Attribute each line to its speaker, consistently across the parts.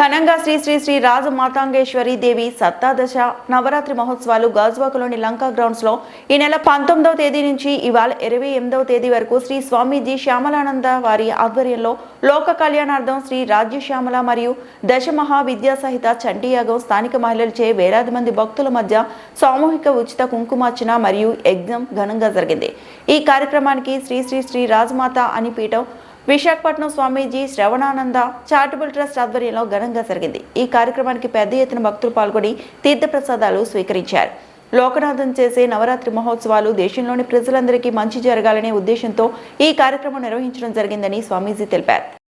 Speaker 1: ఘనంగా శ్రీ శ్రీ శ్రీ రాజు మాతాంగేశ్వరి దేవి సత్తాదశ నవరాత్రి మహోత్సవాలు గాజువాకలోని లంకా గ్రౌండ్స్లో ఈ నెల పంతొమ్మిదవ తేదీ నుంచి ఇవాళ ఇరవై ఎనిమిదవ తేదీ వరకు శ్రీ స్వామీజీ శ్యామలానంద వారి ఆధ్వర్యంలో లోక కళ్యాణార్థం శ్రీ రాజ్యశ్యామల మరియు దశ మహావిద్యా సహిత చండీయాగం స్థానిక మహిళలచే వేలాది మంది భక్తుల మధ్య సామూహిక ఉచిత కుంకుమార్చన మరియు యజ్ఞం ఘనంగా జరిగింది. ఈ కార్యక్రమానికి శ్రీ శ్రీ శ్రీ రాజమాత అని పీఠం విశాఖపట్నం స్వామీజీ శ్రవణానంద చారిటబుల్ ట్రస్ట్ ఆధ్వర్యంలో ఘనంగా జరిగింది. ఈ కార్యక్రమానికి పెద్ద ఎత్తున భక్తులు పాల్గొని తీర్థప్రసాదాలు స్వీకరించారు. లోకనాథం చేసే నవరాత్రి మహోత్సవాలు దేశంలోని ప్రజలందరికీ మంచి జరగాలనే ఉద్దేశంతో ఈ కార్యక్రమం నిర్వహించడం జరిగిందని స్వామీజీ తెలిపారు.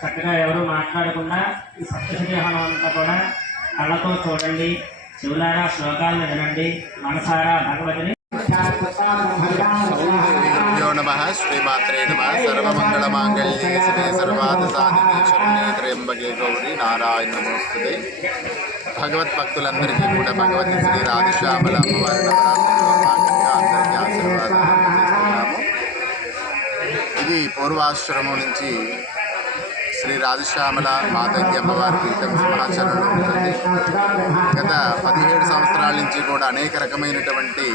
Speaker 2: చక్కగా ఎవరు మాట్లాడకుండా ఈ సప్తశిహనం అంతా కూడా కళ్ళతో చూడండి. చెవులారా శ్లోకాలను వినండి. మనసారా భగవతిని
Speaker 3: గురుభ్యో నమ శ్రీమాత్రే నమ సర్వమంగళమాంగళ్యే సర్వాద శరణ్యే త్రయంబకే నారాయణ భగవద్భక్తులందరికీ కూడా భగవతి శ్రీ రాధశ్యామల అమ్మవారి అందరికీ ఆశీర్వాదాలు ఇది పూర్వాశ్రమం నుంచి శ్రీ రాధశ్యామల మాతంగి అమ్మవారి పీఠం సింహాచలంలో ఉంటుంది. గత పదిహేడు సంవత్సరాల నుంచి కూడా అనేక రకమైనటువంటి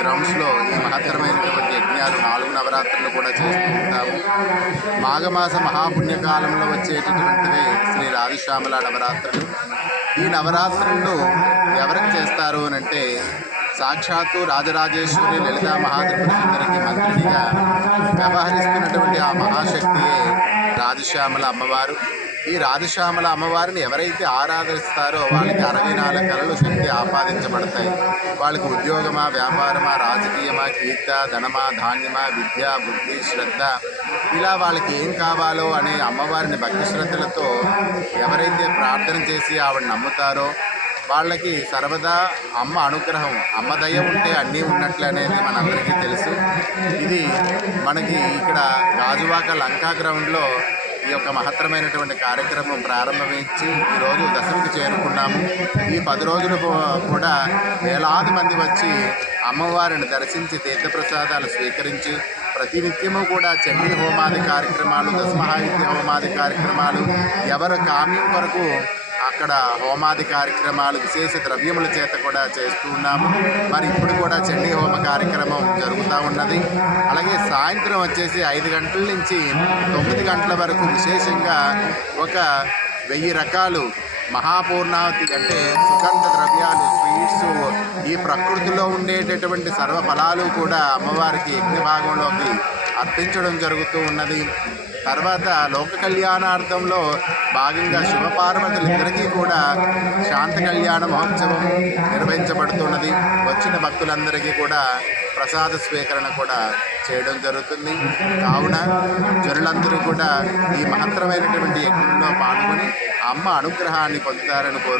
Speaker 3: గ్రౌండ్స్లో ఈ మహత్తరమైనటువంటి యజ్ఞాలు నాలుగు నవరాత్రులు కూడా చేస్తూ ఉంటాము మాఘమాస మహాపుణ్యకాలంలో వచ్చేటటువంటివే శ్రీ రాధశ్యామల నవరాత్రులు. ఈ నవరాత్రుల్లో ఎవరికి చేస్తారు అని అంటే సాక్షాత్తు రాజరాజేశ్వరి లలితా మహాత్రిపుర సుందరికి మంత్రినిగా వ్యవహరిస్తున్నటువంటి ఆ మహాశక్తియే రాజశ్యామల అమ్మవారు. ఈ రాజశ్యామల అమ్మవారిని ఎవరైతే ఆరాధిస్తారో వాళ్ళకి అరవై నాలుగు కళలు శక్తి ఆపాదించబడతాయి. వాళ్ళకి ఉద్యోగమా వ్యాపారమా రాజకీయమా కీర్త ధనమా ధాన్యమా విద్య బుద్ధి శ్రద్ధ. ఇలా వాళ్ళకి ఏం కావాలో అనే అమ్మవారిని భక్తి శ్రద్ధలతో ఎవరైతే ప్రార్థన చేసి ఆవిడ నమ్ముతారో వాళ్ళకి సర్వదా అమ్మ అనుగ్రహం అమ్మ దయ ఉంటే అన్నీ ఉన్నట్లు అనేది మనందరికీ తెలుసు. ఇది మనకి ఇక్కడ గాజువాక లంకా గ్రౌండ్లో ఈ యొక్క మహత్తరమైనటువంటి కార్యక్రమం ప్రారంభమించి ఈరోజు దశమికి చేరుకున్నాము. ఈ పది రోజులు కూడా వేలాది మంది వచ్చి అమ్మవారిని దర్శించి తీర్థప్రసాదాలు స్వీకరించి ప్రతినిత్యము కూడా చండీ హోమాది కార్యక్రమాలు దశమహాయుద్ధ హోమాది కార్యక్రమాలు ఎవరు కామ్యం కొరకు అక్కడ హోమాది కార్యక్రమాలు విశేష ద్రవ్యముల చేత కూడా చేస్తూ ఉన్నాము. మరి ఇప్పుడు కూడా చండీ హోమ కార్యక్రమం జరుగుతూ ఉన్నది. అలాగే సాయంత్రం వచ్చేసి ఐదు గంటల నుంచి తొమ్మిది గంటల వరకు విశేషంగా ఒక వెయ్యి రకాలు మహాపూర్ణావతి అంటే సుగంధ ద్రవ్యాలు స్వీట్స్ ఈ ప్రకృతిలో ఉండేటటువంటి సర్వ ఫలాలు కూడా అమ్మవారికి యజ్ఞ భాగంలోకి అర్పించడం జరుగుతూ ఉన్నది. తర్వాత లోక కళ్యాణార్థంలో భాగంగా శివపార్వతులిద్దరికీ కూడా శాంత కళ్యాణ మహోత్సవం నిర్వహించబడుతున్నది. వచ్చిన భక్తులందరికీ కూడా ప్రసాద స్వీకరణ కూడా చేయడం జరుగుతుంది. కావున జనులందరూ కూడా ఈ మహత్తరమైనటువంటి యజ్ఞంలో పాల్గొని అమ్మ అనుగ్రహాన్ని పొందుతారని కోరు